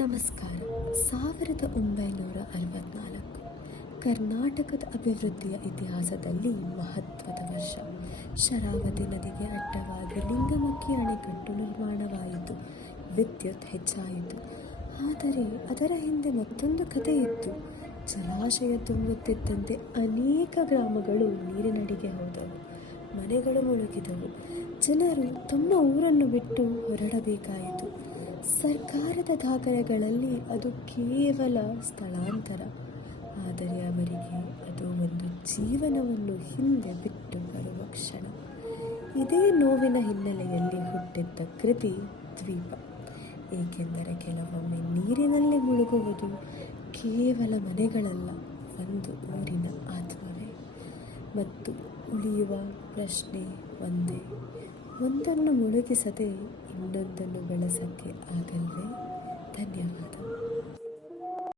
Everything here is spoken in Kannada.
ನಮಸ್ಕಾರ. 1964 ಕರ್ನಾಟಕದ ಅಭಿವೃದ್ಧಿಯ ಇತಿಹಾಸದಲ್ಲಿ ಮಹತ್ವದ ವರ್ಷ. ಶರಾವತಿ ನದಿಗೆ ಅಡ್ಡವಾಗಿ ಲಿಂಗಮಕ್ಕಿ ಅಣೆಕಟ್ಟು ನಿರ್ಮಾಣವಾಯಿತು. ವಿದ್ಯುತ್ ಹೆಚ್ಚಾಯಿತು. ಆದರೆ ಅದರ ಹಿಂದೆ ಮತ್ತೊಂದು ಕಥೆ ಇತ್ತು. ಜಲಾಶಯ ತುಂಬುತ್ತಿದ್ದಂತೆ ಅನೇಕ ಗ್ರಾಮಗಳು ನೀರಿನಡಿಗೆ ಹೋದವು. ಮನೆಗಳು ಮುಳುಗಿದವು. ಜನರು ತಮ್ಮ ಊರನ್ನು ಬಿಟ್ಟು ಹೊರಡಬೇಕಾಯಿತು. ಸರ್ಕಾರದ ದಾಖಲೆಗಳಲ್ಲಿ ಅದು ಕೇವಲ ಸ್ಥಳಾಂತರ, ಆದರೆ ಅವರಿಗೆ ಅದು ಒಂದು ಜೀವನವನ್ನು ಹಿಂದೆ ಬಿಟ್ಟು ಬರುವ ಕ್ಷಣ. ಇದೇ ನೋವಿನ ಹಿನ್ನೆಲೆಯಲ್ಲಿ ಹುಟ್ಟಿದ್ದ ಕೃತಿ ದ್ವೀಪ. ಏಕೆಂದರೆ ಕೆಲವೊಮ್ಮೆ ನೀರಿನಲ್ಲಿ ಮುಳುಗುವುದು ಕೇವಲ ಮನೆಗಳಲ್ಲ, ಒಂದು ಊರಿನ ಆತ್ಮವೇ. ಮತ್ತು ಉಳಿಯುವ ಪ್ರಶ್ನೆ ಒಂದೇ: ಒಂದನ್ನು ಮುಳುಗಿಸದೆ ಇನ್ನೊಂದನ್ನು ಬೆಳೆಸಕ್ಕೆ ಆಗಲ್ವೇ? ಧನ್ಯವಾದ.